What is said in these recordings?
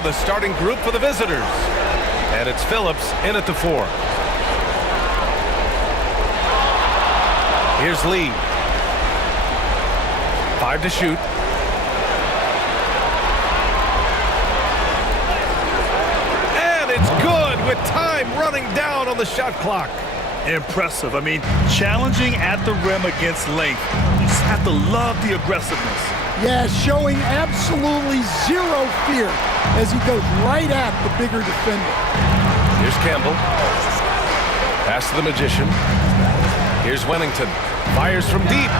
now the starting group for the visitors. And it's Phillips in at the 4. Here's Lee. 5 to shoot. And it's good with time running down on the shot clock. Impressive. I mean, challenging at the rim against length. You just have to love the aggressiveness. Yeah, showing absolutely zero fear as he goes right at the bigger defender. Here's Campbell. Pass to the Magician. Here's Wennington. Fires from deep.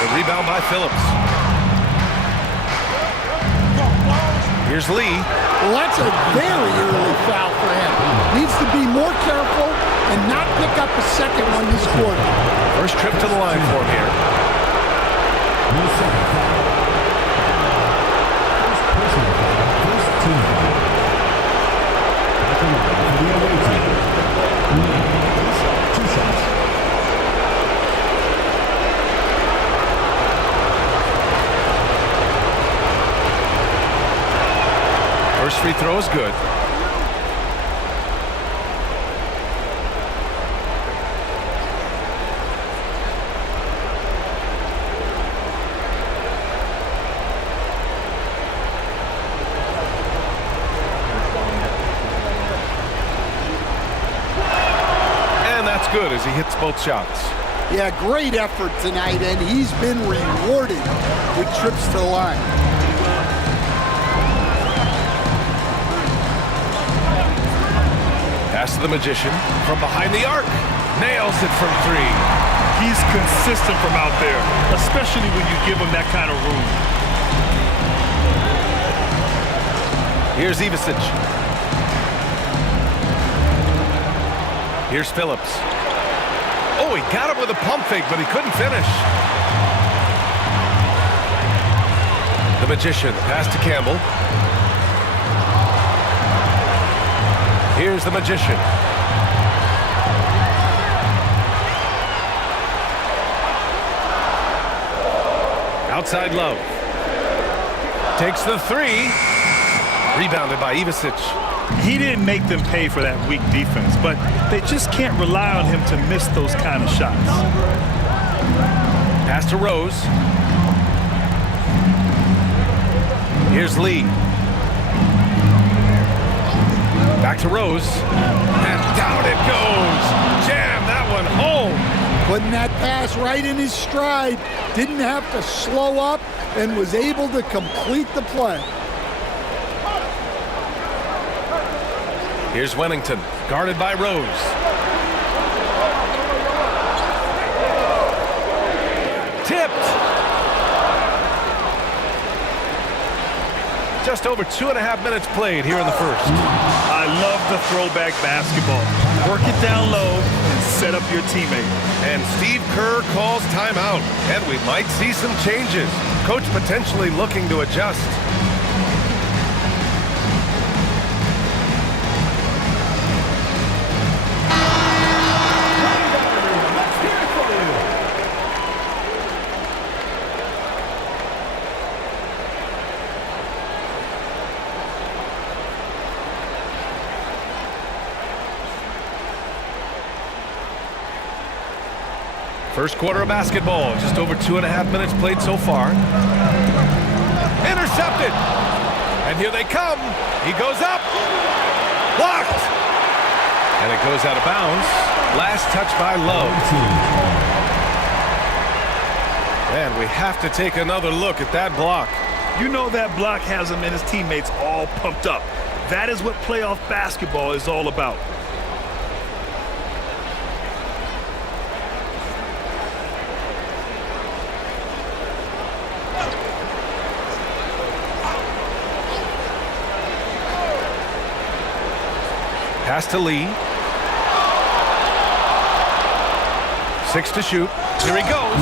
The rebound by Phillips. Here's Lee. Well, that's a very early foul for him. Needs to be more careful and not pick up a second one this quarter. First trip to the line for him here. First free throw is good. And that's good as he hits both shots. Yeah, great effort tonight, and he's been rewarded with trips to the line. Pass to the Magician from behind the arc. Nails it from 3. He's consistent from out there, especially when you give him that kind of room. Here's Ivisic. Here's Phillips. Oh, he got him with a pump fake, but he couldn't finish. The Magician, pass to Campbell. Here's the Magician. Outside Love. Takes the 3. Rebounded by Ivisic. He didn't make them pay for that weak defense, but they just can't rely on him to miss those kind of shots. Pass to Rose. Here's Lee. Back to Rose. And down it goes. Jam that one home. Putting that pass right in his stride. Didn't have to slow up and was able to complete the play. Here's Wennington, guarded by Rose. Tipped. Just over 2.5 minutes played here in the first. I love the throwback basketball. Work it down low and set up your teammate. And Steve Kerr calls timeout. And we might see some changes. Coach potentially looking to adjust. First quarter of basketball, just over 2.5 minutes played so far. Intercepted. And here they come. He goes up. Blocked. And it goes out of bounds. Last touch by Love. And we have to take another look at that block. You know that block has him and his teammates all pumped up. That is what playoff basketball is all about. Pass to Lee. 6 to shoot. Here he goes.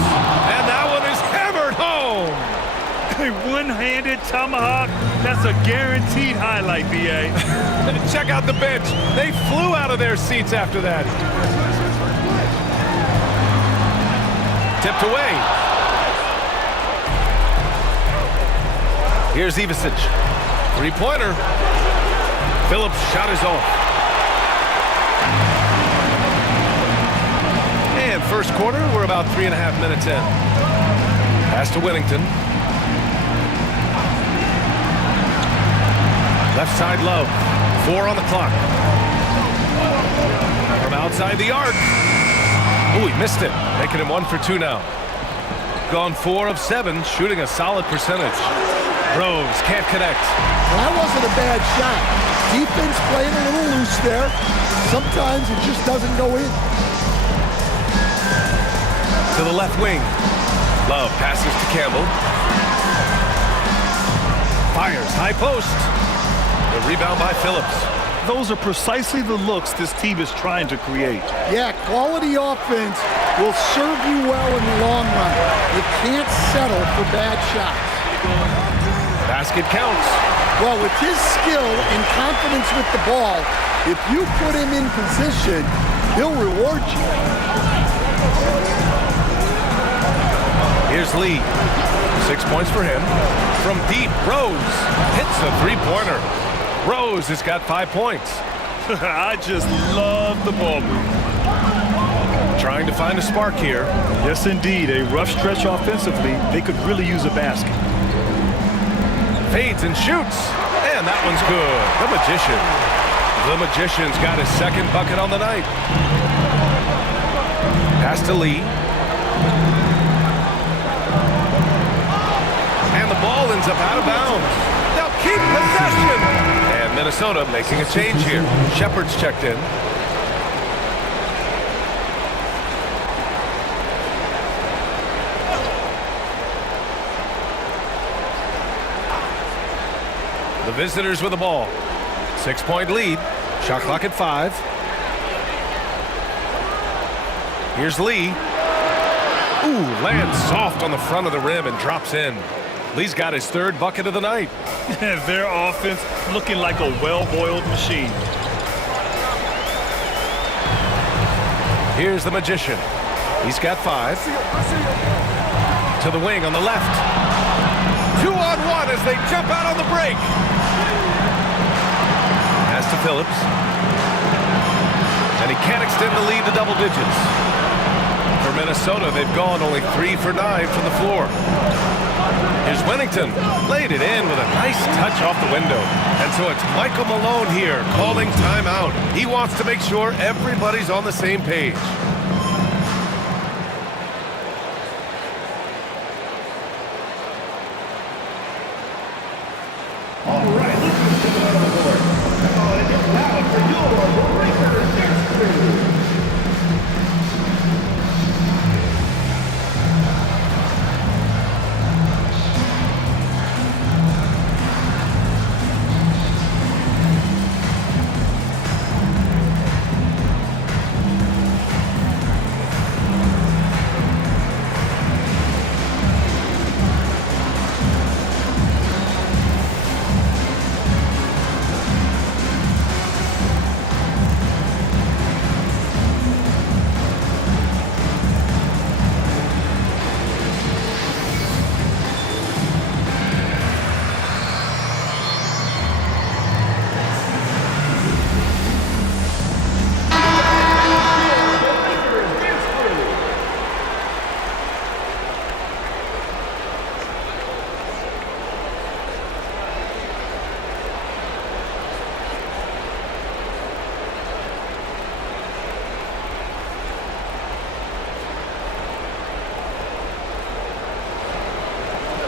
And that one is hammered home. A one-handed tomahawk. That's a guaranteed highlight, B.A. Check out the bench. They flew out of their seats after that. Tipped away. Here's Ivisic. Three-pointer. Phillips' shot is off. And first quarter, we're about 3.5 minutes in. Pass to Whittington. Left side, Love. 4 on the clock. From outside the arc. Oh, he missed it. Making him 1 for 2 now. Gone 4 of 7, shooting a solid percentage. Rose can't connect. Well, that wasn't a bad shot. Defense playing a little loose there. Sometimes it just doesn't go in. To the left wing. Love passes to Campbell. Fires high post. The rebound by Phillips. Those are precisely the looks this team is trying to create. Yeah, quality offense will serve you well in the long run. You can't settle for bad shots. Basket counts. Well, with his skill and confidence with the ball, if you put him in position, he'll reward you. Here's Lee. 6 points for him. From deep, Rose hits a three-pointer. Rose has got 5 points. I just love the ball move. Trying to find a spark here. Yes, indeed. A rough stretch offensively. They could really use a basket. Fades and shoots. And that one's good. The Magician. The Magician's got his second bucket on the night. Pass to Lee. And the ball ends up out of bounds. They'll keep possession. And Minnesota making a change here. Shepard's checked in. The visitors with the ball. 6-point lead. Shot clock at 5. Here's Lee. Ooh, lands soft on the front of the rim and drops in. Lee's got his 3rd bucket of the night. Their offense looking like a well-oiled machine. Here's the Magician. He's got 5. To the wing on the left. 2-on-1 as they jump out on the break. Pass to Phillips. And he can't extend the lead to double digits. For Minnesota, they've gone only 3 for 9 from the floor. Here's Whittington. Laid it in with a nice touch off the window. And so it's Michael Malone here calling timeout. He wants to make sure everybody's on the same page. All right, let's go to the board. And it's now for your Lakers history.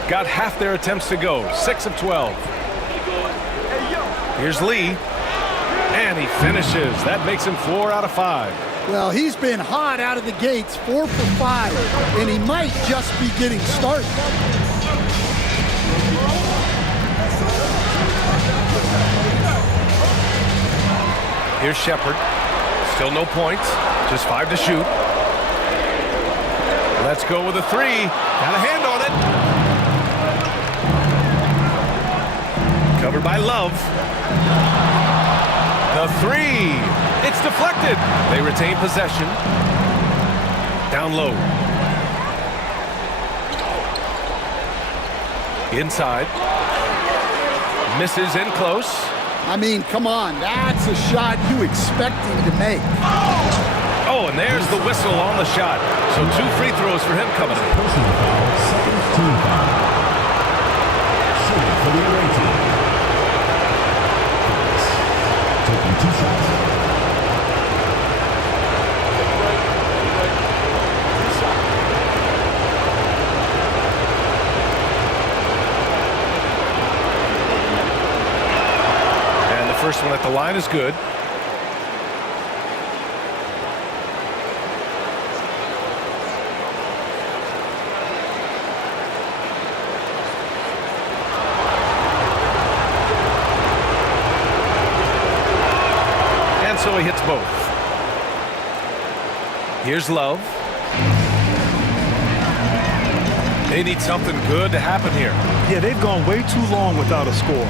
Got half their attempts to go. 6 of 12. Here's Lee. And he finishes. That makes him 4 out of 5. Well, he's been hot out of the gates, 4 for 5, and he might just be getting started. Here's Shepard. Still no points. Just 5 to shoot. Let's go with a 3. Got a hand on it. Covered by Love. The 3. It's deflected. They retain possession. Down low. Inside. Misses in close. I mean, come on, that's a shot you expect him to make. Oh, and there's the whistle on the shot. So 2 free throws for him coming up. Personal foul, second team foul. Shooting for the away team. Taking 2 shots. And the first one at the line is good. So he hits both. Here's Love. They need something good to happen here. Yeah, they've gone way too long without a score.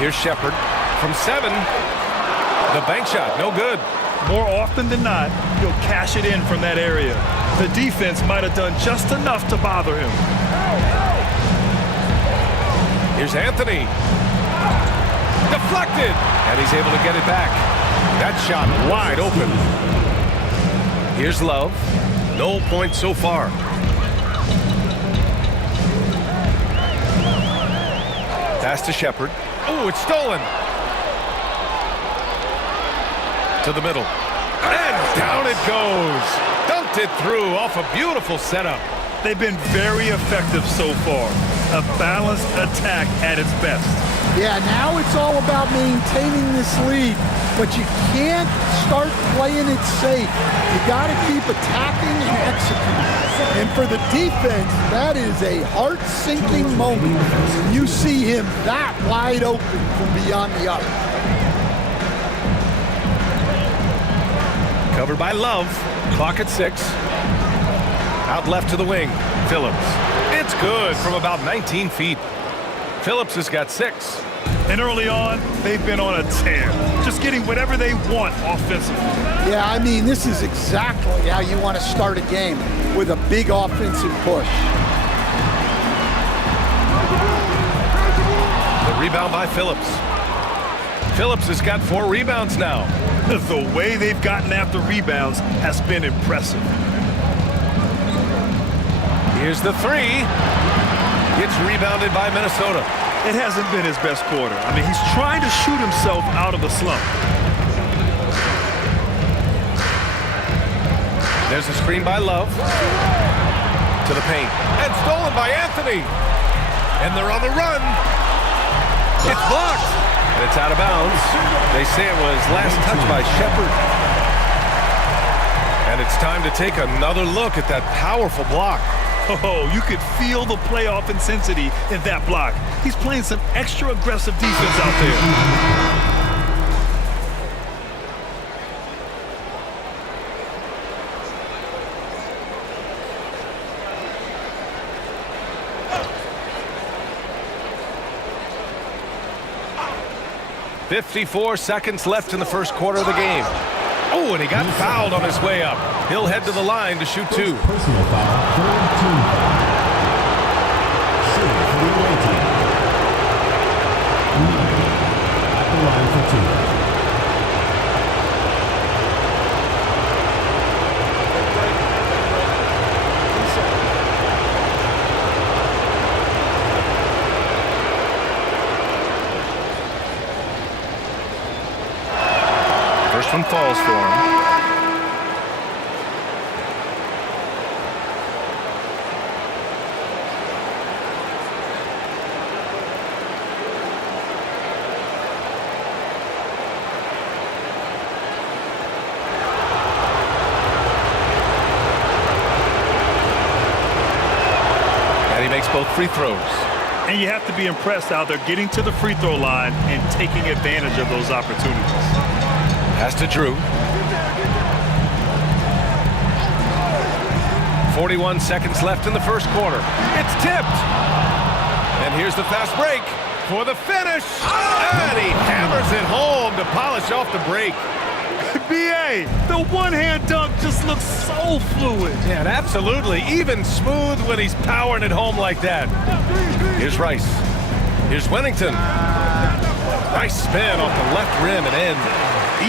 Here's Shepard from 7. The bank shot, no good. More often than not, he'll cash it in from that area. The defense might have done just enough to bother him. Here's Anthony. Deflected, and he's able to get it back. That shot wide open. Here's Love. No points so far. Pass to Shepard. Oh, it's stolen. To the middle. And down it goes. Dunked it through off a beautiful setup. They've been very effective so far. A balanced attack at its best. Yeah, now it's all about maintaining this lead, but you can't start playing it safe. You got to keep attacking and executing. And for the defense, that is a heart-sinking moment. You see him that wide open from beyond the arc. Covered by Love. Clock at 6. Out left to the wing. Phillips. It's good from about 19 feet. Phillips has got 6. And early on, they've been on a tear, just getting whatever they want offensively. Yeah, I mean, this is exactly how you want to start a game, with a big offensive push. The rebound by Phillips. Phillips has got 4 rebounds now. The way they've gotten after rebounds has been impressive. Here's the 3. It's rebounded by Minnesota. It hasn't been his best quarter. I mean, he's trying to shoot himself out of the slump. There's a screen by Love. To the paint. And stolen by Anthony. And they're on the run. It's blocked. And it's out of bounds. They say it was last touched by Shepard. And it's time to take another look at that powerful block. Oh, you could feel the playoff intensity in that block. He's playing some extra aggressive defense out there. .54 seconds left in the first quarter of the game. Oh, and he got fouled on his way up. He'll head to the line to shoot 2. Personal foul, third team foul. Shooting for the away team. At the line for 2. First one falls for him. And he makes both free throws. And you have to be impressed how they're getting to the free throw line and taking advantage of those opportunities. Pass to Drew. 41 seconds left in the first quarter. It's tipped. And here's the fast break for the finish. And he hammers it home to polish off the break. B.A., the one-hand dunk just looks so fluid. Yeah, and absolutely, even smooth when he's powering it home like that. Here's Rice. Here's Wennington. Nice spin off the left rim and in.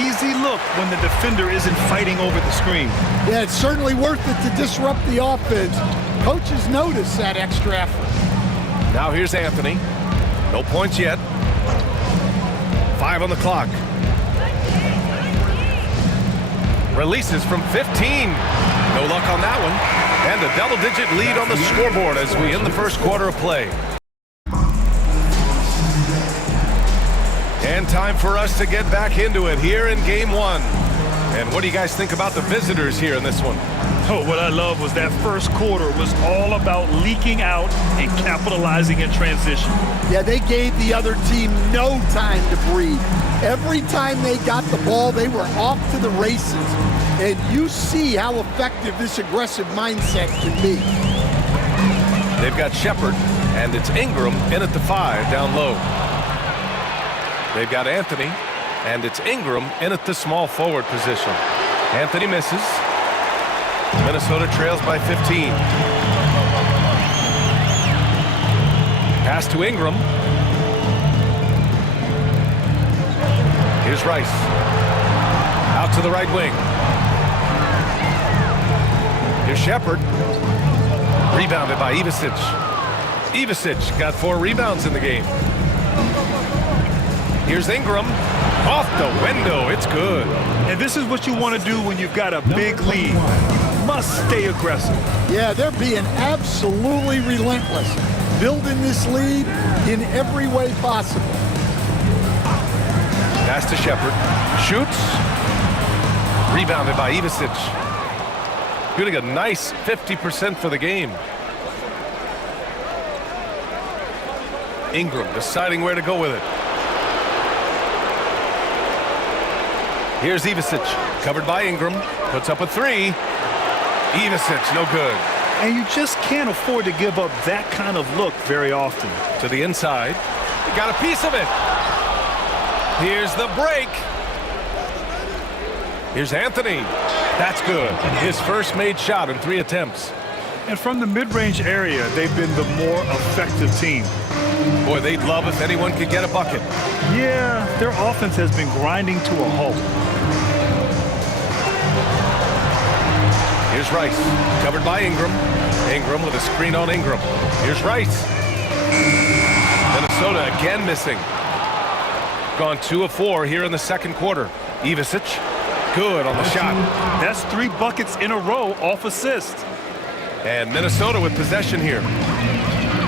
Easy look when the defender isn't fighting over the screen. Yeah, it's certainly worth it to disrupt the offense. Coaches notice that extra effort. Now here's Anthony. No points yet. 5 on the clock. Releases from 15. No luck on that one. And a double-digit lead on the scoreboard as we end the first quarter of play. And time for us to get back into it here in game one. And what do you guys think about the visitors here in this one? Oh, what I love was that first quarter was all about leaking out and capitalizing in transition. Yeah, they gave the other team no time to breathe. Every time they got the ball, they were off to the races. And you see how effective this aggressive mindset can be. They've got Shepard, and it's Ingram in at the 5 down low. They've got Anthony, and it's Ingram in at the small forward position. Anthony misses. Minnesota trails by 15. Pass to Ingram. Here's Rice. Out to the right wing. Here's Shepard. Rebounded by Ivisic. Ivisic got 4 rebounds in the game. Here's Ingram. Off the window. It's good. And this is what you want to do when you've got a big lead. You must stay aggressive. Yeah, they're being absolutely relentless, building this lead in every way possible. Pass to Shepard. Shoots. Rebounded by Ivisic. Shooting a nice 50% for the game. Ingram deciding where to go with it. Here's Ivisic, covered by Ingram, puts up a 3. Ivisic, no good. And you just can't afford to give up that kind of look very often. To the inside, he got a piece of it. Here's the break. Here's Anthony. That's good. His first made shot in 3 attempts. And from the mid-range area, they've been the more effective team. Boy, they'd love if anyone could get a bucket. Yeah, their offense has been grinding to a halt. Here's Rice, covered by Ingram. Ingram with a screen on Ingram. Here's Rice. Minnesota again missing. Gone 2 of 4 here in the second quarter. Ivisic, good on the shot. That's 3 buckets in a row off assist. And Minnesota with possession here.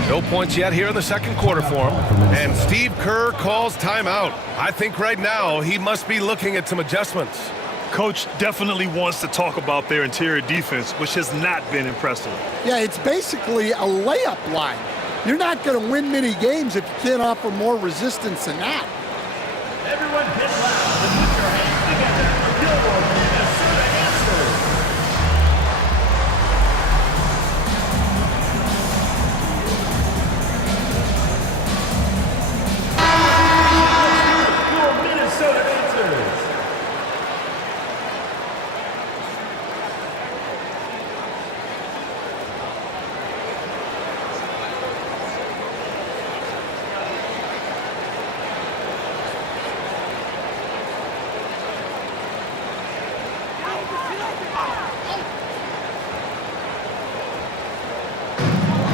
No points yet here in the second quarter for him. And Steve Kerr calls timeout. I think right now he must be looking at some adjustments. Coach definitely wants to talk about their interior defense, which has not been impressive. Yeah, it's basically a layup line. You're not going to win many games if you can't offer more resistance than that. Everyone get loud and put your hands together for Gilmore, Minnesota answers. Your Minnesota answers.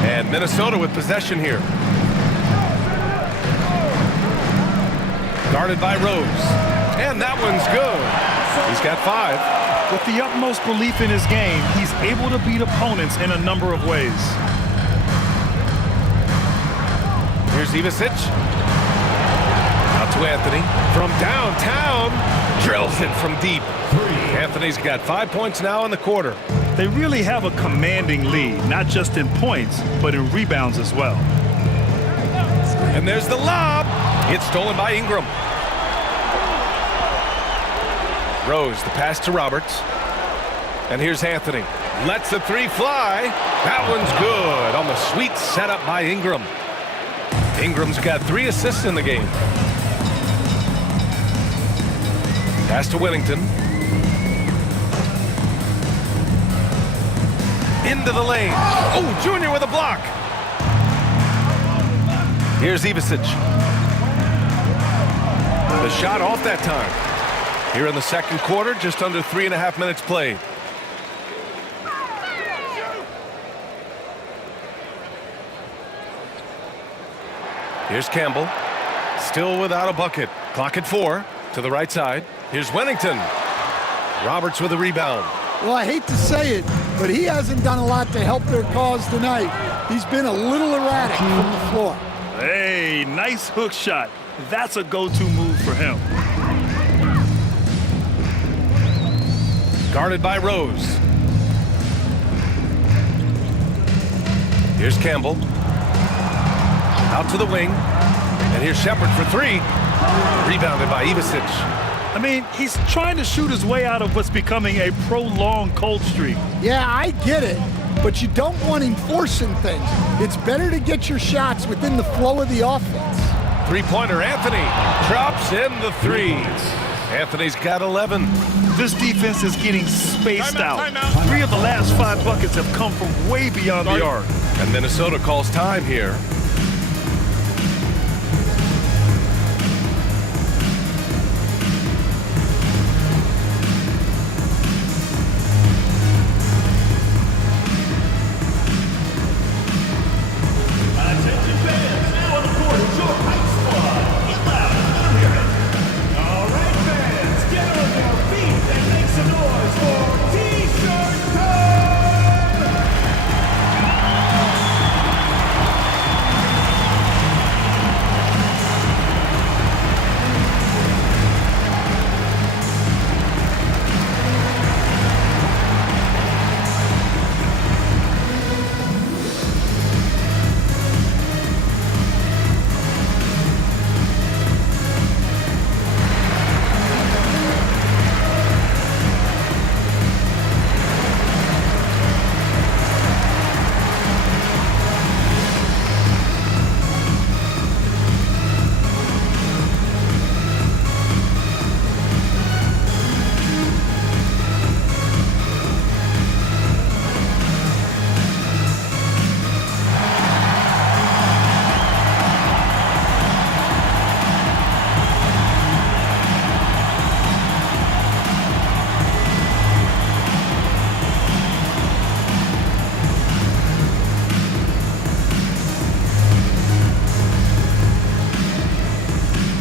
And Minnesota with possession here. Guarded by Rose. And that one's good. He's got 5. With the utmost belief in his game, he's able to beat opponents in a number of ways. Here's Ivisic. Out to Anthony. From downtown. Drills it from deep. Anthony's got 5 points now in the quarter. They really have a commanding lead, not just in points, but in rebounds as well. And there's the lob. It's stolen by Ingram. Rose, the pass to Roberts. And here's Anthony. Lets the 3 fly. That one's good on the sweet setup by Ingram. Ingram's got 3 assists in the game. Pass to Wennington. Into the lane. Oh, Junior with a block. Here's Ivisic. The shot off that time. Here in the second quarter, just under 3.5 minutes played. Here's Campbell. Still without a bucket. Clock at 4. To the right side. Here's Wennington. Roberts with a rebound. Well, I hate to say it, but he hasn't done a lot to help their cause tonight. He's been a little erratic from the floor. Hey, nice hook shot. That's a go-to move for him. Guarded by Rose. Here's Campbell. Out to the wing. And here's Shepard for 3. Rebounded by Ivisic. I mean, he's trying to shoot his way out of what's becoming a prolonged cold streak. Yeah, I get it, but you don't want him forcing things. It's better to get your shots within the flow of the offense. Three-pointer, Anthony. Drops in the 3. Anthony's got 11. This defense is getting spaced out. 3 of the last 5 buckets have come from way beyond the arc. And Minnesota calls time here. Attention fans, now on the court is your Heights squad. Get loud, all right, fans, get on your feet and make some noise for T-shirt time!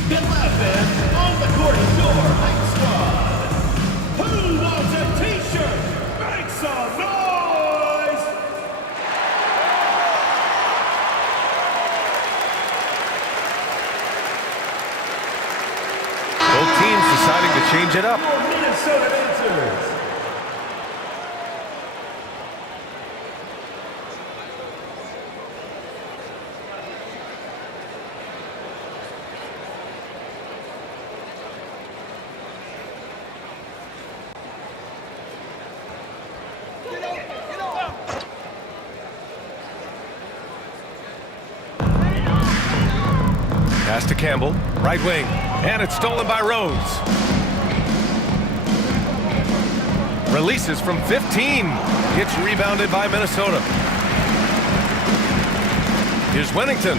Get loud, fans, on the court is your Heights squad. Who wants a T-shirt? Make some noise! Both teams deciding to change it up. Your Minnesota answers. Pass to Campbell, right wing, and it's stolen by Rose. Releases from 15. Gets rebounded by Minnesota. Here's Wennington.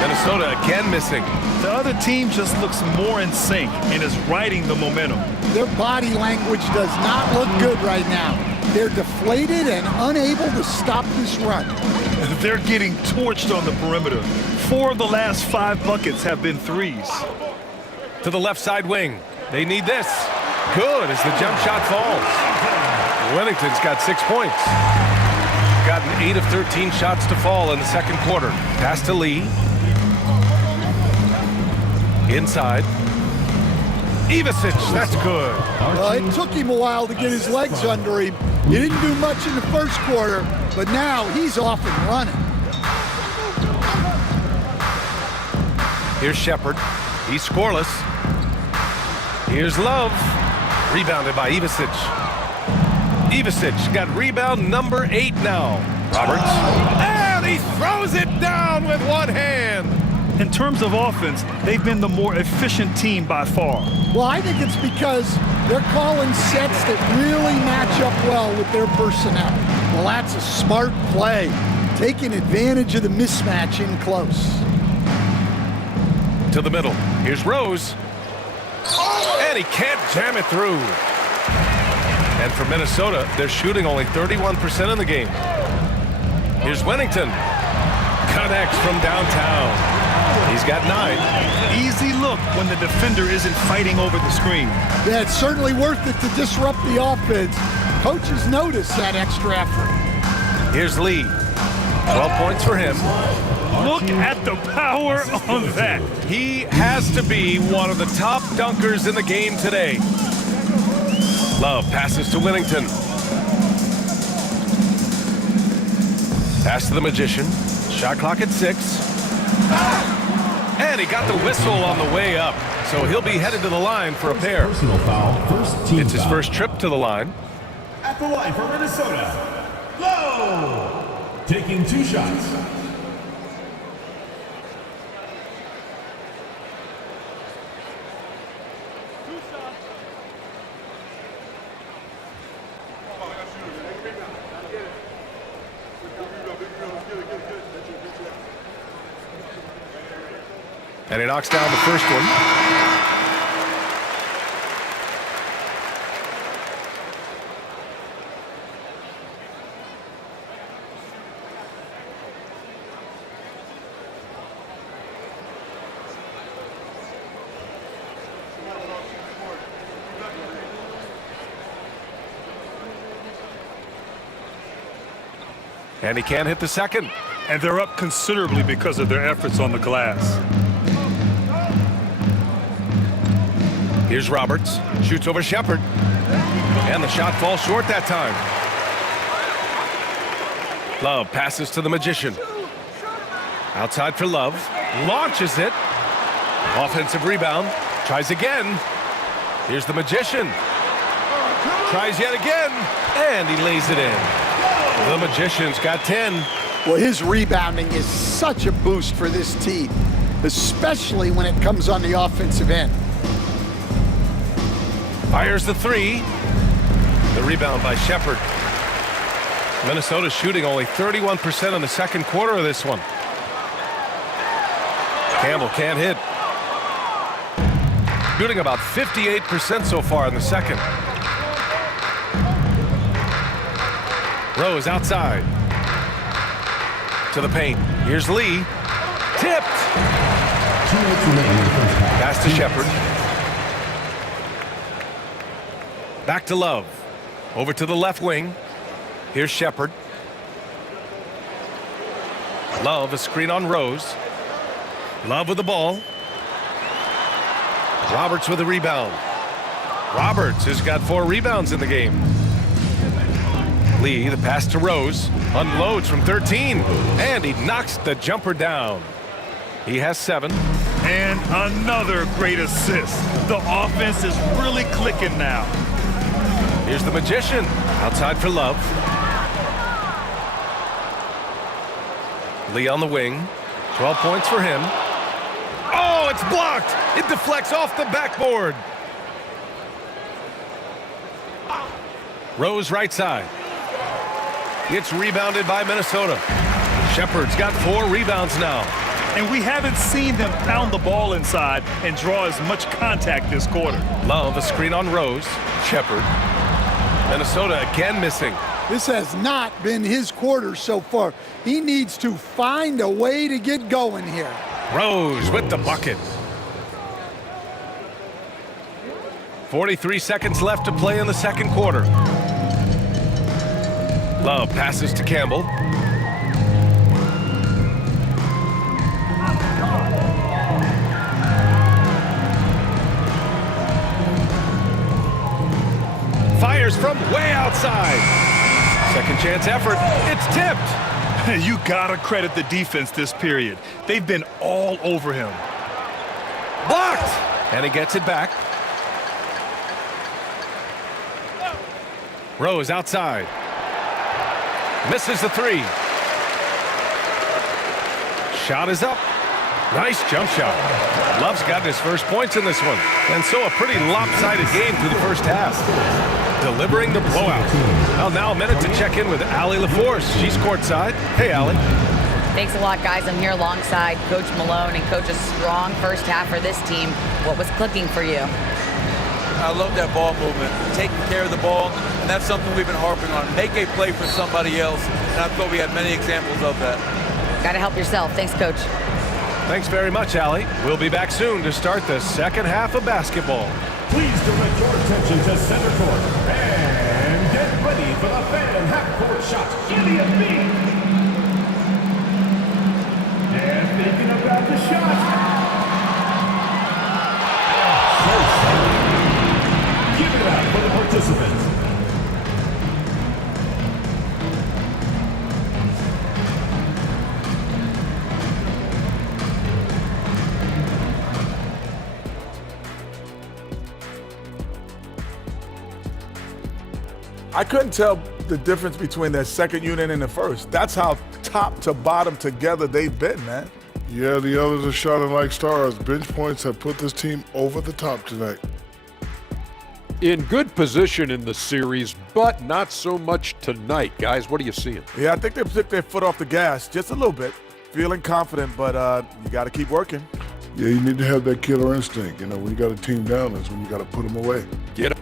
Minnesota again missing. The other team just looks more in sync and is riding the momentum. Their body language does not look good right now. They're deflated and unable to stop this run. They're getting torched on the perimeter. 4 of the last 5 buckets have been threes. To the left side wing. They need this. Good as the jump shot falls. Wennington's got 6 points. Gotten 8 of 13 shots to fall in the second quarter. Pass to Lee. Inside. Ivisic, that's good. Well, it took him a while to get his legs under him. He didn't do much in the first quarter, but now he's off and running. Here's Shepard. He's scoreless. Here's Love. Rebounded by Ivisic. Ivisic got rebound number 8 now. Roberts. And he throws it down with one hand. In terms of offense, they've been the more efficient team by far. Well, I think it's because they're calling sets that really match up well with their personnel. Well, that's a smart play, taking advantage of the mismatch in close. To the middle. Here's Rose. And he can't jam it through. And for Minnesota, they're shooting only 31% in the game. Here's Wennington. Connects from downtown. He's got 9. Easy look when the defender isn't fighting over the screen. Yeah, it's certainly worth it to disrupt the offense. Coaches notice that extra effort. Here's Lee. 12 points for him. Look at the power on that. He has to be one of the top dunkers in the game today. Love passes to Wennington. Pass to the Magician. Shot clock at 6. And he got the whistle on the way up. So he'll be headed to the line for a pair. Personal foul. First team It's his foul. first trip to the line. At the line for Minnesota. Low. Taking 2 shots. And he knocks down the first one. And he can't hit the second. And they're up considerably because of their efforts on the glass. Here's Roberts, shoots over Shepard, and the shot falls short that time. Love passes to the Magician. Outside for Love, launches it. Offensive rebound, tries again. Here's the Magician. Tries yet again, and he lays it in. The Magician's got 10. Well, his rebounding is such a boost for this team, especially when it comes on the offensive end. Fires the 3. The rebound by Shepard. Minnesota's shooting only 31% in the second quarter of this one. Campbell can't hit. Shooting about 58% so far in the second. Rose outside. To the paint. Here's Lee. Tipped. 2 minutes remaining in the first half. Pass to Shepard. Back to Love. Over to the left wing. Here's Shepard. Love, a screen on Rose. Love with the ball. Roberts with a rebound. Roberts has got 4 rebounds in the game. Lee, the pass to Rose. Unloads from 13. And he knocks the jumper down. He has 7. And another great assist. The offense is really clicking now. Here's the Magician. Outside for Love. Lee on the wing. 12 points for him. Oh, it's blocked. It deflects off the backboard. Rose right side. It's rebounded by Minnesota. Shepard's got 4 rebounds now. And we haven't seen them pound the ball inside and draw as much contact this quarter. Love, a screen on Rose. Shepard. Minnesota again missing. This has not been his quarter so far. He needs to find a way to get going here. Rose with the bucket. 43 seconds left to play in the second quarter. Love passes to Campbell. Fires from way outside. Second chance effort. It's tipped. You gotta credit the defense this period. They've been all over him. Blocked. And he gets it back. Rose outside. Misses the 3. Shot is up. Nice jump shot. Love's gotten his first points in this one, and so a pretty lopsided game through the first half. Delivering the blowout. Well, now a minute to check in with Allie LaForce. She's courtside. Hey, Allie. Thanks a lot, guys. I'm here alongside Coach Malone and Coach a strong first half for this team. What was clicking for you? I love that ball movement, taking care of the ball, and that's something we've been harping on. Make a play for somebody else, and I thought we had many examples of that. Got to help yourself. Thanks, Coach. Thanks very much, Allie. We'll be back soon to start the second half of basketball. Please direct your attention to center court and get ready for the fan half-court shot. Elliott B. And thinking about the shot. Give it up for the participants. I couldn't tell the difference between their second unit and the first. That's how top to bottom together they've been, man. Yeah, the others are shining like stars. Bench points have put this team over the top tonight. In good position in the series, but not so much tonight. Guys, what are you seeing? Yeah, I think they took their foot off the gas just a little bit. Feeling confident, but you got to keep working. Yeah, you need to have that killer instinct. You know, when you got a team down, that's when you got to put them away. Get it.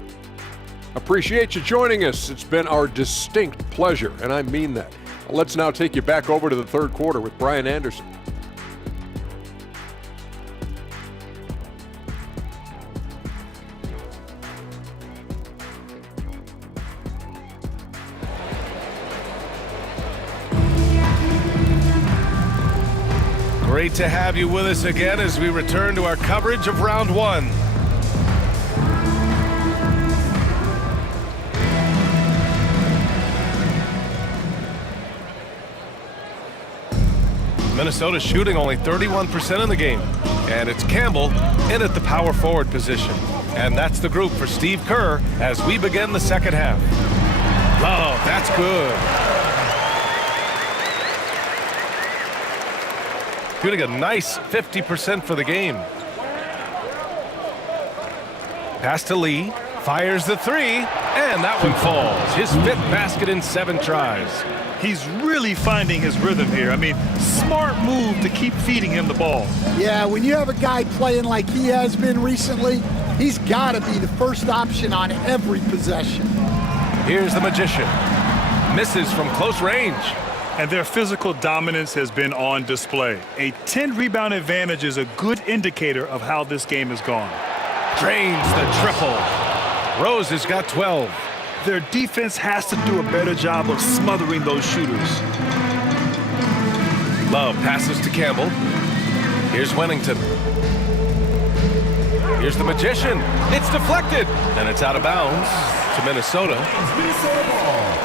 Appreciate you joining us. It's been our distinct pleasure, and I mean that. Let's now take you back over to the third quarter with Brian Anderson. Great to have you with us again as we return to our coverage of round one. Minnesota shooting only 31% in the game. And it's Campbell in at the power forward position. And that's the group for Steve Kerr as we begin the second half. Love, that's good. Shooting a nice 50% for the game. Pass to Lee, fires the three, and that one falls. His fifth basket in 7 tries. He's really finding his rhythm here. I mean, smart move to keep feeding him the ball. Yeah, when you have a guy playing like he has been recently, he's got to be the first option on every possession. Here's the Magician. Misses from close range. And their physical dominance has been on display. A 10-rebound advantage is a good indicator of how this game has gone. Drains the triple. Rose has got 12. Their defense has to do a better job of smothering those shooters. Love passes to Campbell. Here's Wennington. Here's the Magician. It's deflected, and it's out of bounds to Minnesota. Minnesota ball.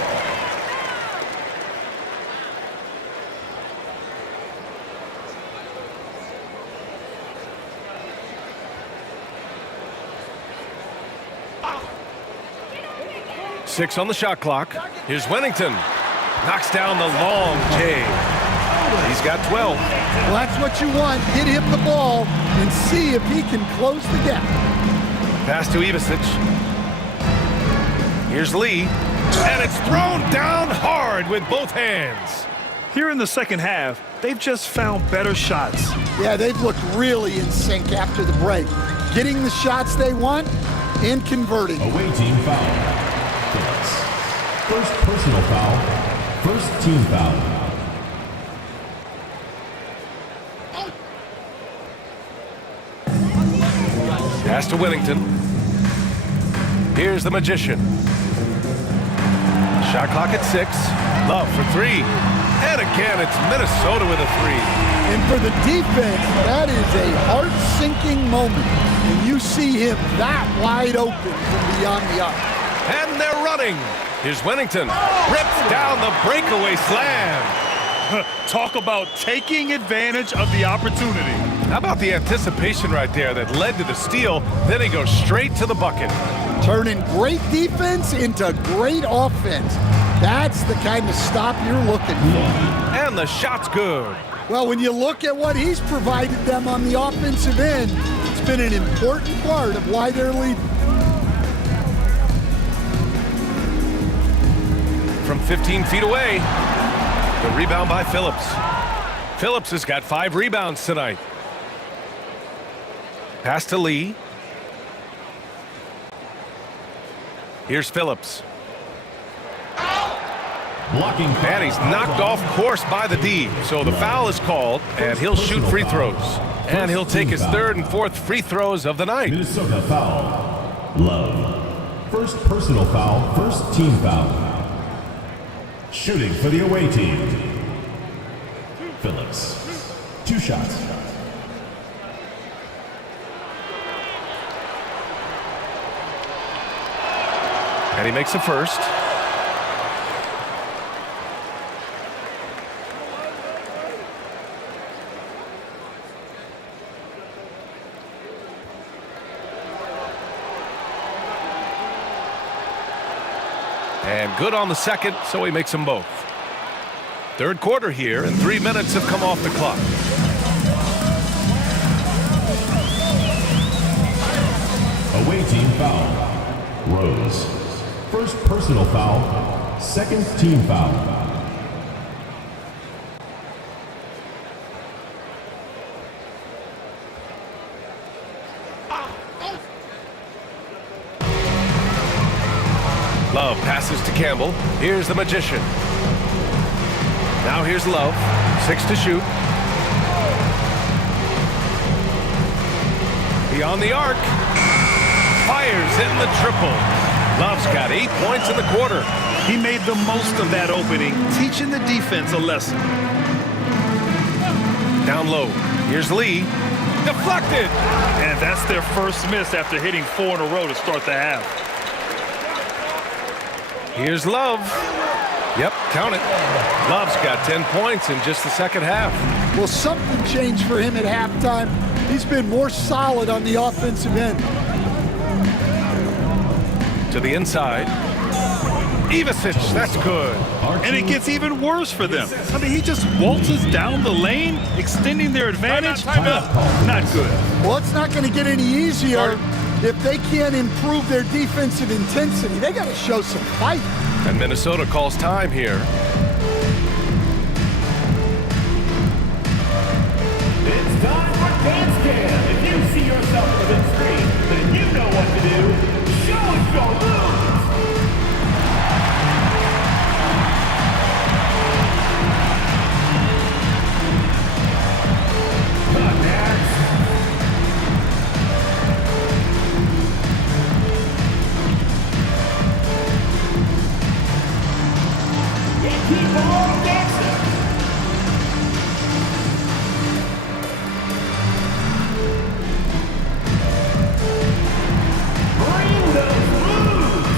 Six on the shot clock. Here's Wennington. Knocks down the long J. He's got 12. Well, that's what you want. Get him the ball and see if he can close the gap. Pass to Ivisic. Here's Lee. And it's thrown down hard with both hands. Here in the second half, they've just found better shots. Yeah, they've looked really in sync after the break. Getting the shots they want and converting. Away team foul. First personal foul. First team foul. Pass to Wennington. Here's the Magician. Shot clock at 6. Love for 3. And again, it's Minnesota with a 3. And for the defense, that is a heart-sinking moment. And you see him that wide open from beyond the arc. And they're running. Here's Wennington. Rips down the breakaway slam. Talk about taking advantage of the opportunity. How about the anticipation right there that led to the steal? Then he goes straight to the bucket. Turning great defense into great offense. That's the kind of stop you're looking for. And the shot's good. Well, when you look at what he's provided them on the offensive end, it's been an important part of why they're leading. From 15 feet away, the rebound by Phillips. Phillips has got 5 rebounds tonight. Pass to Lee. Here's Phillips. Blocking. And he's knocked off course by the D. So the foul is called, and he'll shoot free throws. And he'll take his 3rd and 4th free throws of the night. Minnesota foul. Love. First personal foul, first team foul. Shooting for the away team. Phillips. 2 shots. And he makes the first. And good on the second, so he makes them both. 3rd quarter here, and 3 minutes have come off the clock. Away team foul. Rose. First personal foul, second team foul. Love passes to Campbell. Here's the Magician. Now here's Love. 6 to shoot. Beyond the arc. Fires in the triple. Love's got 8 points in the quarter. He made the most of that opening, teaching the defense a lesson. Down low. Here's Lee. Deflected. And that's their first miss after hitting 4 in a row to start the half. Here's Love. Yep, count it. Love's got 10 points in just the second half. Well, something changed for him at halftime. He's been more solid on the offensive end. To the inside. Ivasic, that's good. And it gets even worse for them. I mean, he just waltzes down the lane, extending their advantage. Not good. Well, it's not going to get any easier if they can't improve their defensive intensity. They got to show some fight. And Minnesota calls time here. It's time for Dance Cam. If you see yourself on the big screen, then you know what to do. Show us your moves. Keep on dancing. Bring those moves.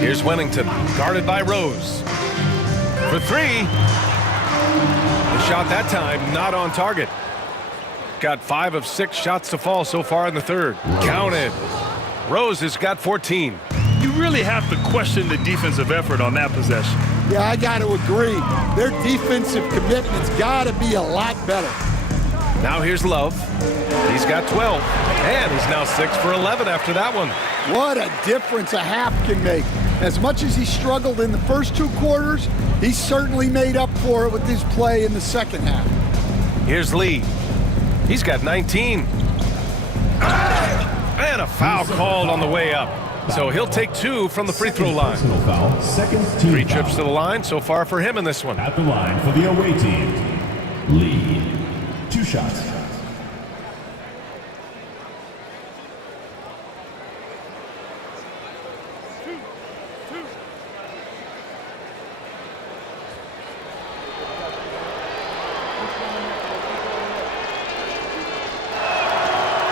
Here's Wennington, guarded by Rose. For 3. The shot that time not on target. got 5 of 6 shots to fall so far in the third. Counted. Rose has got 14. You really have to question the defensive effort on that possession. Yeah, I got to agree. Their defensive commitment's got to be a lot better. Now here's Love. He's got 12, and he's now 6 for 11 after that one. What a difference a half can make. As much as he struggled in the first 2 quarters, he certainly made up for it with his play in the second half. Here's Lee. He's got 19. And a foul called on the way up. So he'll take 2 from the free throw line. Personal foul, second team 3 foul. trips to the line so far for him in this one. At the line for the away team, Lee. 2 shots.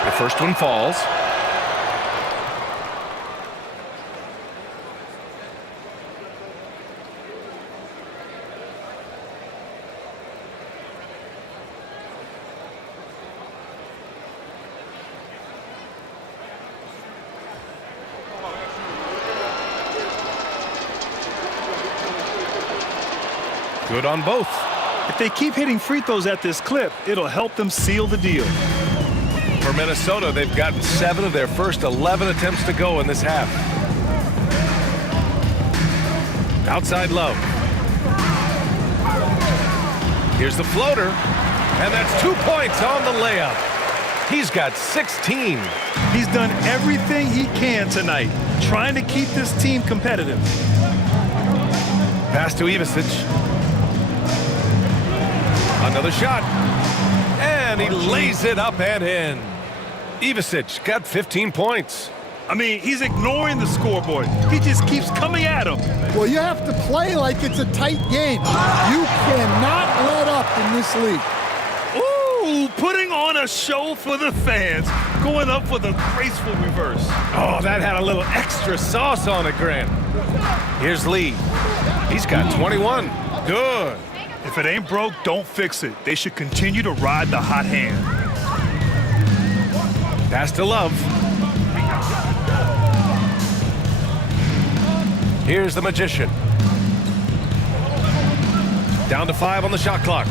The first one falls. Good on both. If they keep hitting free throws at this clip, it'll help them seal the deal. For Minnesota, they've gotten 7 of their first 11 attempts to go in this half. Outside Love. Here's the floater, and that's 2 points on the layup. He's got 16. He's done everything he can tonight, trying to keep this team competitive. Pass to Ivisic. Another shot. And he lays it up and in. Ivisic got 15 points. I mean, he's ignoring the scoreboard. He just keeps coming at him. Well, you have to play like it's a tight game. You cannot let up in this league. Ooh, putting on a show for the fans, going up with a graceful reverse. Oh, that had a little extra sauce on it, Grant. Here's Lee. He's got 21. Good. If it ain't broke, don't fix it. They should continue to ride the hot hand. Pass to Love. Here's the Magician. Down to 5 on the shot clock.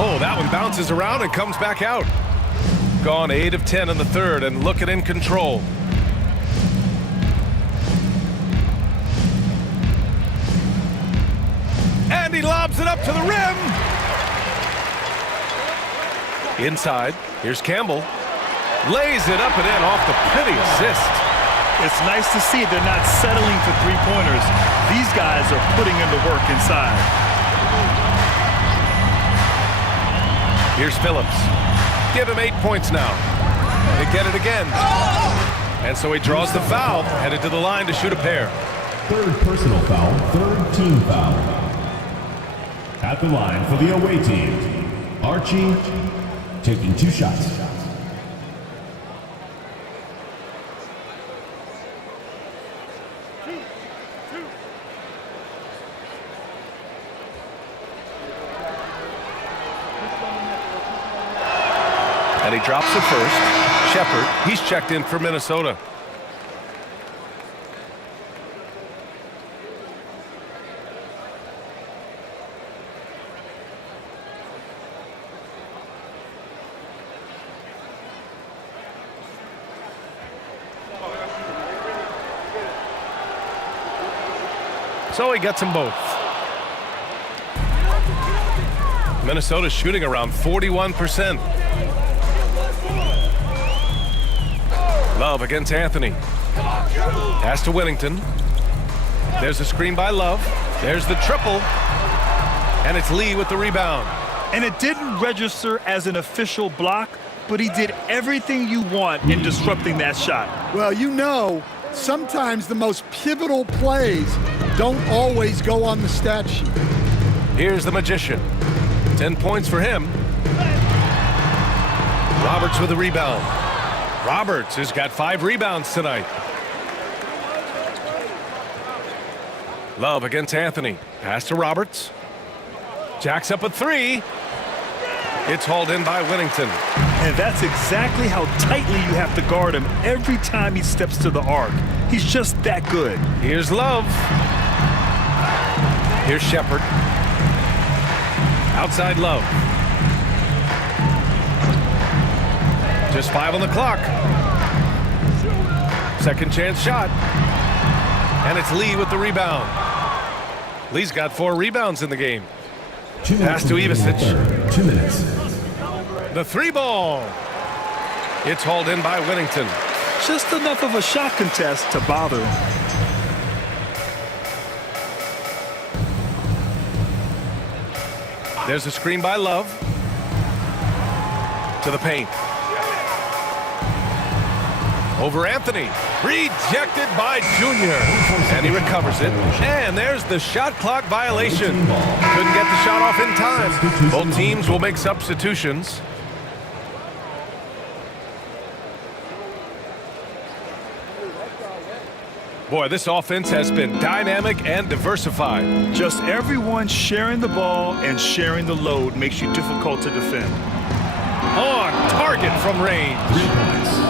Oh, that one bounces around and comes back out. Gone 8 of 10 in the third and looking in control. And he lobs it up to the rim. Inside, here's Campbell. Lays it up and in off the pretty assist. It's nice to see they're not settling for three-pointers. These guys are putting in the work inside. Here's Phillips. Give him 8 points now. They get it again. And so he draws the foul, headed to the line to shoot a pair. Third personal foul, third team foul. At the line for the away team, Archie taking 2 shots. And he drops it first. Shepard, he's checked in for Minnesota. So he gets them both. Minnesota's shooting around 41%. Love against Anthony. Pass to Whittington. There's a screen by Love. There's the triple. And it's Lee with the rebound. And it didn't register as an official block, but he did everything you want in disrupting that shot. Well, you know, sometimes the most pivotal plays don't always go on the stat sheet. Here's the Magician. 10 points for him. Roberts with the rebound. Roberts has got 5 rebounds tonight. Love against Anthony. Pass to Roberts. Jacks up a three. It's hauled in by Whittington. And that's exactly how tightly you have to guard him every time he steps to the arc. He's just that good. Here's Love. Here's Shepard. Outside Love. Just 5 on the clock. Second chance shot. And it's Lee with the rebound. Lee's got 4 rebounds in the game. Pass to Ivicic. 2 minutes. The 3 ball. It's hauled in by Whittington. Just enough of a shot contest to bother him. There's a screen by Love. To the paint. Over Anthony. Rejected by Junior. And he recovers it. And there's the shot clock violation. Couldn't get the shot off in time. Both teams will make substitutions. Boy, this offense has been dynamic and diversified. Just everyone sharing the ball and sharing the load makes you difficult to defend. On target from range.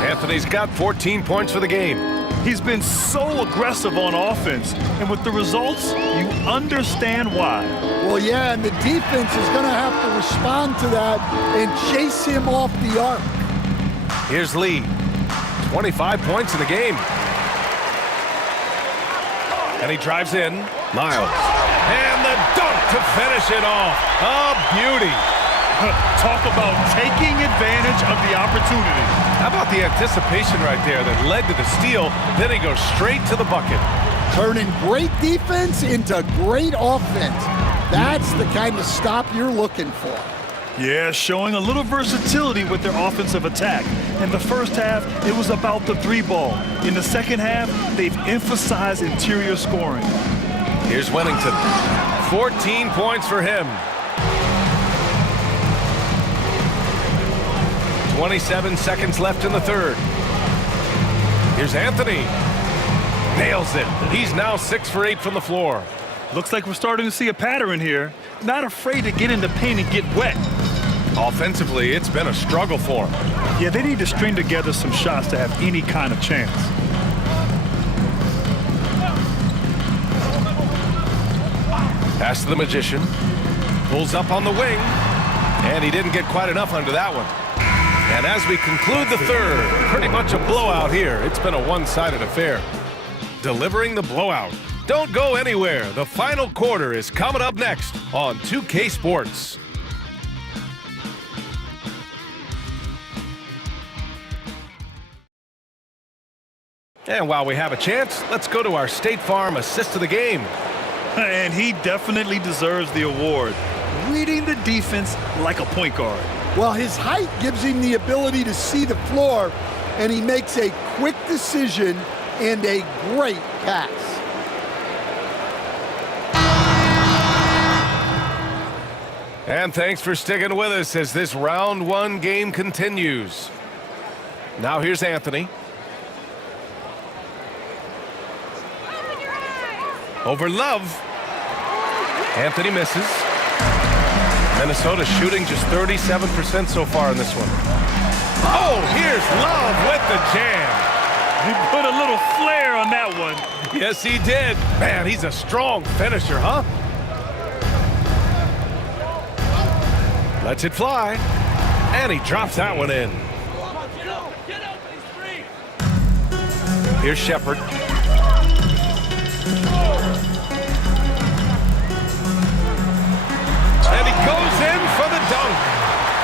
Anthony's got 14 points for the game. He's been so aggressive on offense, and with the results, you understand why. Well, yeah, and the defense is going to have to respond to that and chase him off the arc. Here's Lee. 25 points in the game. And he drives in. Miles. And the dunk to finish it off. A beauty. Talk about taking advantage of the opportunity. How about the anticipation right there that led to the steal? Then he goes straight to the bucket. Turning great defense into great offense. That's the kind of stop you're looking for. Yeah, showing a little versatility with their offensive attack. In the first half, it was about the 3-ball. In the second half, they've emphasized interior scoring. Here's Whittington. 14 points for him. 27 seconds left in the third. Here's Anthony. Nails it. He's now 6 for 8 from the floor. Looks like we're starting to see a pattern here. Not afraid to get in the paint and get wet. Offensively, it's been a struggle for him. Yeah, they need to string together some shots to have any kind of chance. Pass to the Magician. Pulls up on the wing. And he didn't get quite enough under that one. And as we conclude the third, pretty much a blowout here. It's been a one-sided affair. Delivering the blowout. Don't go anywhere. The final quarter is coming up next on 2K Sports. And while we have a chance, let's go to our State Farm assist of the game. And he definitely deserves the award. Reading the defense like a point guard. Well, his height gives him the ability to see the floor, and he makes a quick decision and a great pass. And thanks for sticking with us as this round 1 game continues. Now here's Anthony. Over Love. Anthony misses. Minnesota shooting just 37% so far in this one. Oh, here's Love with the jam. He put a little flair on that one. Yes, he did. Man, he's a strong finisher, huh? Lets it fly. And he drops that one in. Here's Shepard. And he goes in for the dunk.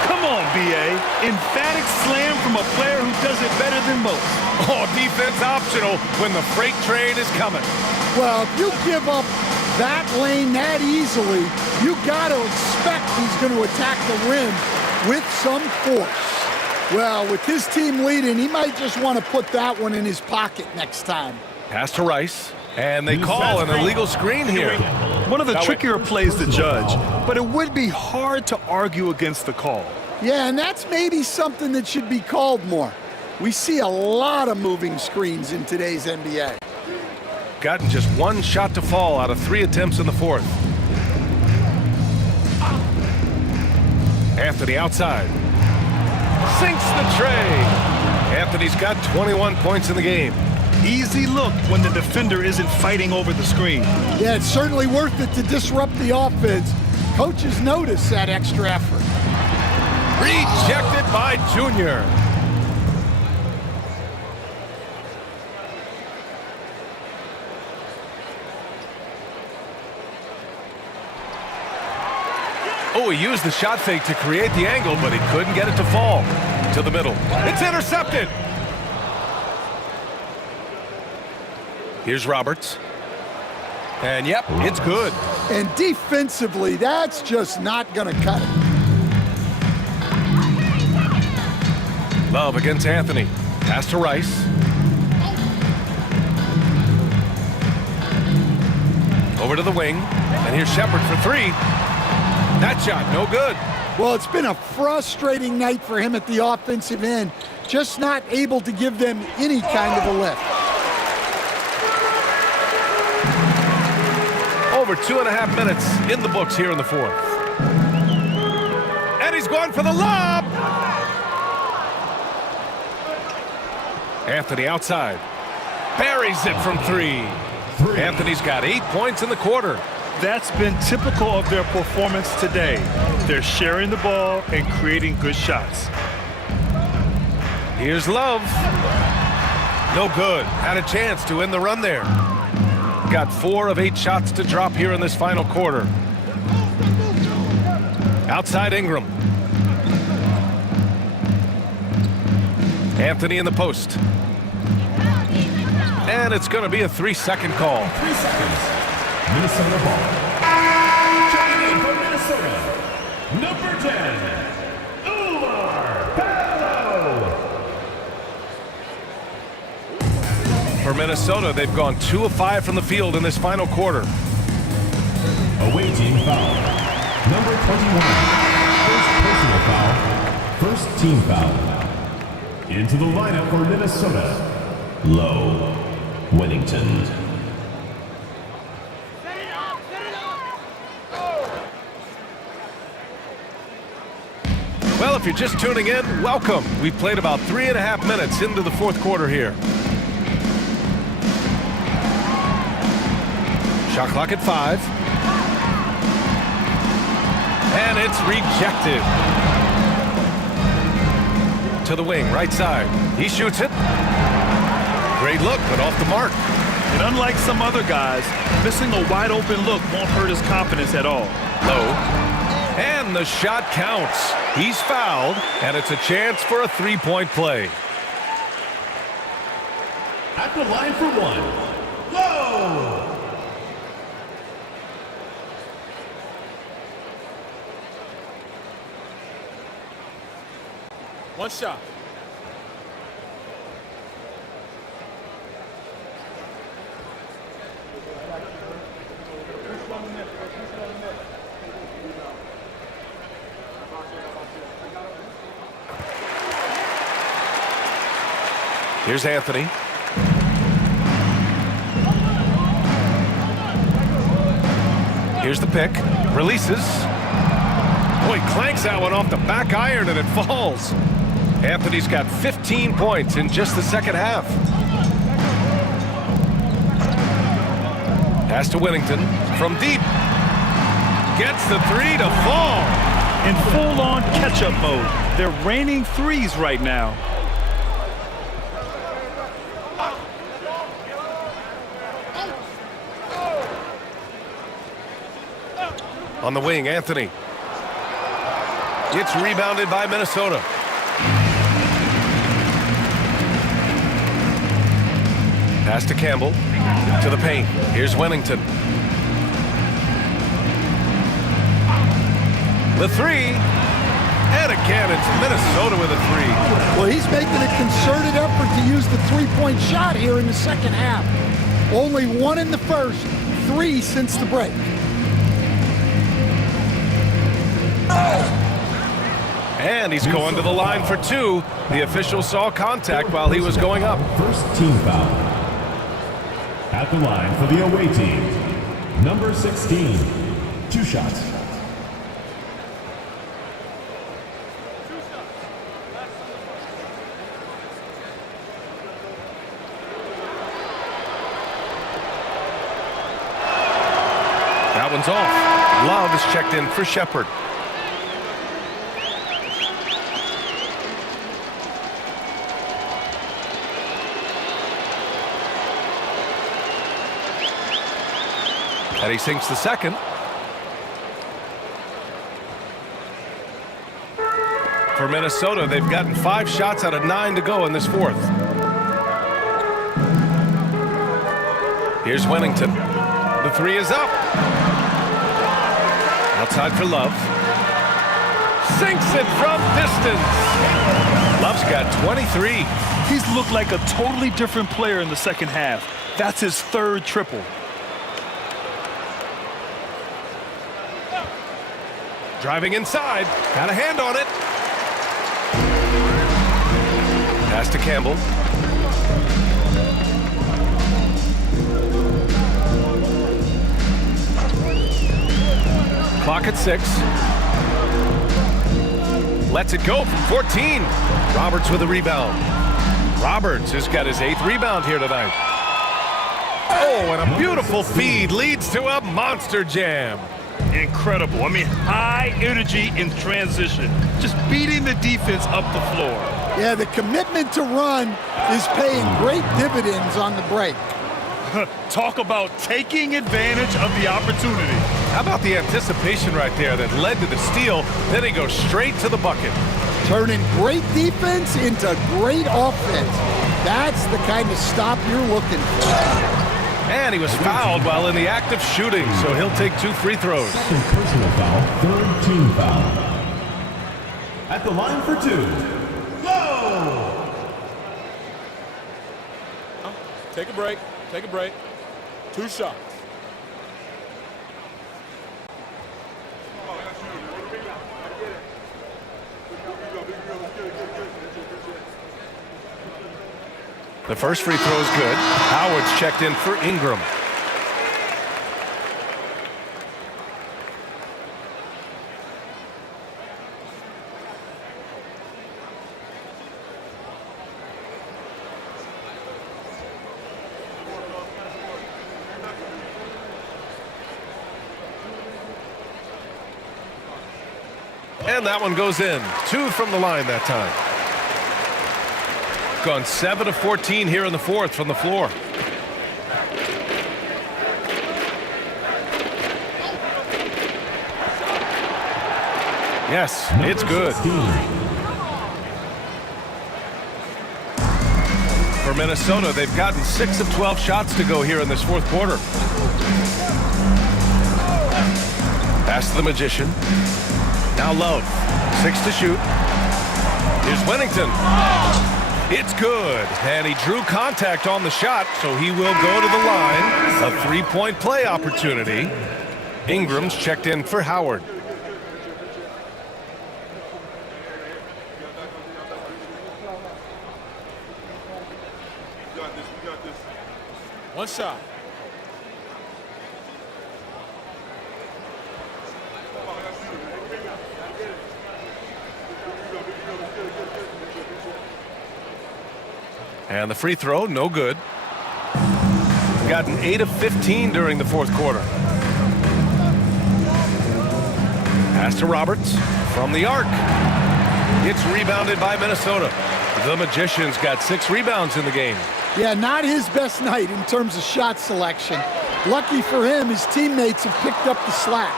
Come on, B.A. Emphatic slam from a player who does it better than most. Oh, defense optional when the freight train is coming. Well, if you give up that lane that easily, you got to expect he's going to attack the rim with some force. Well, with his team leading, he might just want to put that one in his pocket next time. Pass to Rice, and they call an illegal screen here. One of the trickier plays to judge, but it would be hard to argue against the call. Yeah, and that's maybe something that should be called more. We see a lot of moving screens in today's NBA. Gotten just one shot to fall out of 3 attempts in the fourth. Anthony outside. Sinks the tray. Anthony's got 21 points in the game. Easy look when the defender isn't fighting over the screen. Yeah, it's certainly worth it to disrupt the offense. Coaches notice that extra effort. Rejected by Junior. Oh, he used the shot fake to create the angle, but he couldn't get it to fall. To the middle. It's intercepted. Here's Roberts. And yep, it's good. And defensively, that's just not going to cut it. Love against Anthony. Pass to Rice. Over to the wing. And here's Shepard for three. That shot, no good. Well, it's been a frustrating night for him at the offensive end. Just not able to give them any kind of a lift. Over 2.5 minutes in the books here in the fourth. And he's going for the lob. Anthony outside. Buries it from three. Anthony's got 8 points in the quarter. That's been typical of their performance today. They're sharing the ball and creating good shots. Here's Love. No good. Had a chance to end the run there. Got 4 of 8 shots to drop here in this final quarter. Outside Ingram. Anthony in the post. And it's going to be a 3-second call. 3 seconds. Minnesota ball. Checking in for Minnesota, number 10, Umar Bello. For Minnesota, they've gone 2 of 5 from the field in this final quarter. Away team foul. Number 21. First personal foul. First team foul. Into the lineup for Minnesota, Low Winnington. Well, if you're just tuning in, welcome. We've played about 3.5 minutes into the fourth quarter here. Shot clock at 5. And it's rejected. To the wing, right side. He shoots it. Great look, but off the mark. And unlike some other guys, missing a wide open look won't hurt his confidence at all. Low. And the shot counts. He's fouled, and it's a chance for a 3-point play. At the line for one, Low. One shot. Here's Anthony. Here's the pick. Releases. Boy, clanks that one off the back iron and it falls. Anthony's got 15 points in just the second half. Pass to Winnington from deep. Gets the 3 to fall. In full-on catch-up mode, they're raining threes right now. On the wing, Anthony. It's rebounded by Minnesota. Pass to Campbell. To the paint. Here's Winnington. The 3. And again, it's Minnesota with a 3. Well, he's making a concerted effort to use the three-point shot here in the second half. Only 1 in the first, 3 since the break. And he's going to the line for 2. The official saw contact while he was going up. First team foul. At the line for the away team, number 16, 2 shots. hands off. Love is checked in for Shepard. And he sinks the second. For Minnesota, they've gotten 5 shots out of 9 to go in this fourth. Here's Wennington. The 3 is up. Outside for Love. Sinks it from distance. Love's got 23. He's looked like a totally different player in the second half. That's his 3rd triple. Driving inside. Got a hand on it. Pass to Campbell. Clock at 6. Lets it go from 14. Roberts with a rebound. Roberts has got his 8th rebound here tonight. Oh, and a beautiful feed leads to a monster jam. Incredible. I mean, high energy in transition. Just beating the defense up the floor. Yeah, the commitment to run is paying great dividends on the break. Talk about taking advantage of the opportunity. How about the anticipation right there that led to the steal? Then he goes straight to the bucket. Turning great defense into great offense. That's the kind of stop you're looking for. And he was fouled while in the act of shooting, so he'll take 2 free throws. Second personal foul, 3rd team foul. At the line for 2. Go! Take a break. Take a break. 2 shots. The first free throw is good. Howard's checked in for Ingram. And that one goes in. 2 from the line that time. Gone 7 of 14 here in the fourth from the floor. Yes, it's good. For Minnesota, they've gotten 6 of 12 shots to go here in this fourth quarter. Pass to the Magician. Now Love. 6 to shoot. Here's Wennington. It's good, and he drew contact on the shot, so he will go to the line. A 3-point play opportunity. Ingram's checked in for Howard. One shot. And the free throw, no good. Gotten 8 of 15 during the fourth quarter. Pass to Roberts from the arc. It's rebounded by Minnesota. The Magician's got 6 rebounds in the game. Yeah, not his best night in terms of shot selection. Lucky for him, his teammates have picked up the slack.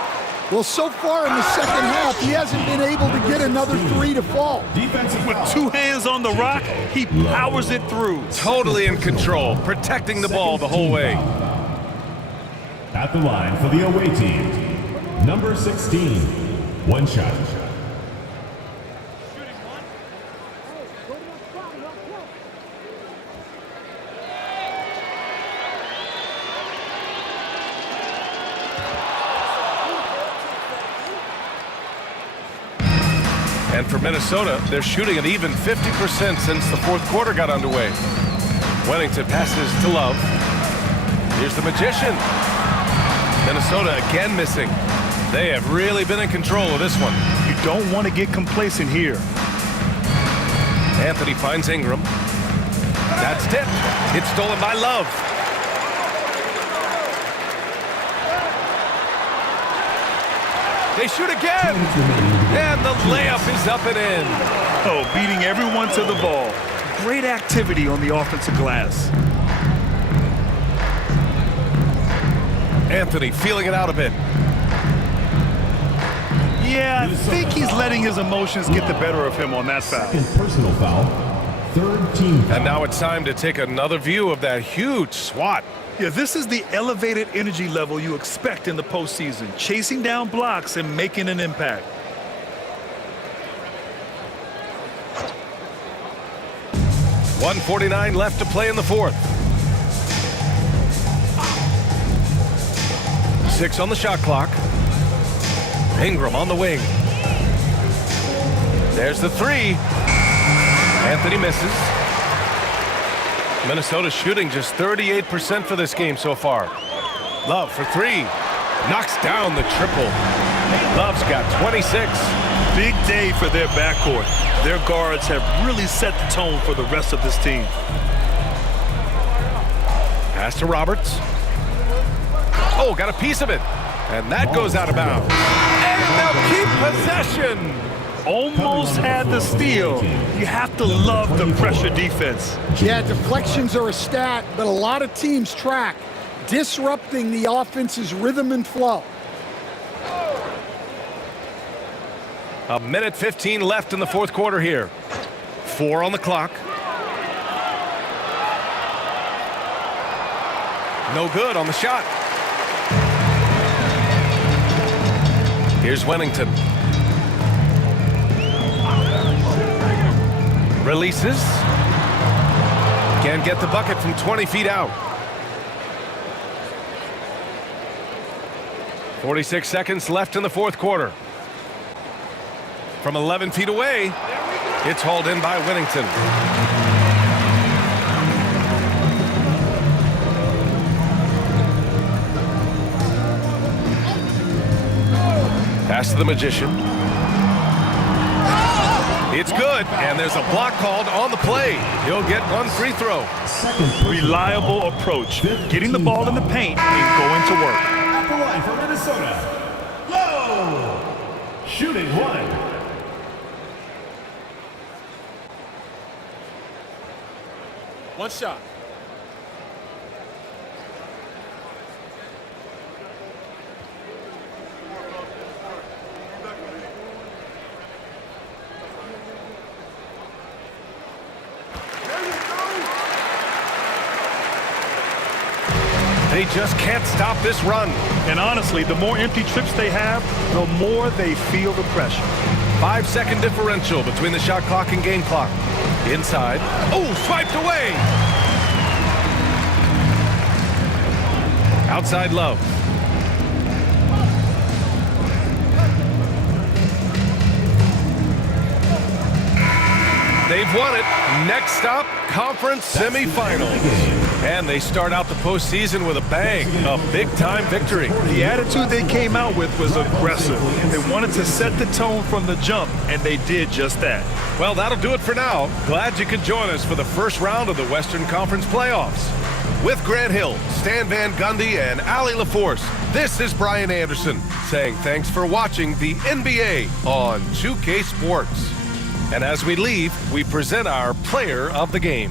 Well, so far in the second half, he hasn't been able to get another 3 to fall. With 2 hands on the rock, he powers it through. Totally in control, protecting the ball the whole way. At the line for the away team, number 16. 1 shot. And for Minnesota, they're shooting an even 50% since the fourth quarter got underway. Wennington passes to Love. Here's the Magician. Minnesota again missing. They have really been in control of this one. You don't want to get complacent here. Anthony finds Ingram. That's tipped. It's stolen by Love. They shoot again. And the layup is up and in. Oh, beating everyone to the ball. Great activity on the offensive glass. Anthony feeling it out a bit. Yeah, I think he's letting his emotions get the better of him on that foul. Second personal foul. Third team foul. And now it's time to take another view of that huge swat. Yeah, this is the elevated energy level you expect in the postseason, chasing down blocks and making an impact. .149 left to play in the fourth. 6 on the shot clock. Ingram on the wing. There's the three. Anthony misses. Minnesota shooting just 38% for this game so far. Love for three. Knocks down the triple. Love's got 26. Big day for their backcourt. Their guards have really set the tone for the rest of this team. Pass to Roberts. Oh, got a piece of it. And that goes out of bounds. And they'll keep possession. Almost had the steal. You have to love the pressure defense. Yeah, deflections are a stat, but a lot of teams track, disrupting the offense's rhythm and flow. A minute 15 left in the fourth quarter here. 4 on the clock. No good on the shot. Here's Wennington. Releases. Can't get the bucket from 20 feet out. 46 seconds left in the fourth quarter. From 11 feet away, it's hauled in by Wennington. Pass to the Magician. It's good, and there's a block called on the play. He'll get one free throw. Reliable approach, getting the ball in the paint and going to work. At the line for Minnesota. Low. Shooting one. One shot. They just can't stop this run. And honestly, the more empty trips they have, the more they feel the pressure. 5-second differential between the shot clock and game clock. Inside. Oh, swiped away. Outside Love. They've won it. Next stop, conference semifinals. And they start out the postseason with a bang, a big-time victory. The attitude they came out with was aggressive. They wanted to set the tone from the jump, and they did just that. Well, that'll do it for now. Glad you could join us for the first round of the Western Conference playoffs. With Grant Hill, Stan Van Gundy, and Allie LaForce, this is Brian Anderson saying thanks for watching the NBA on 2K Sports. And as we leave, we present our player of the game.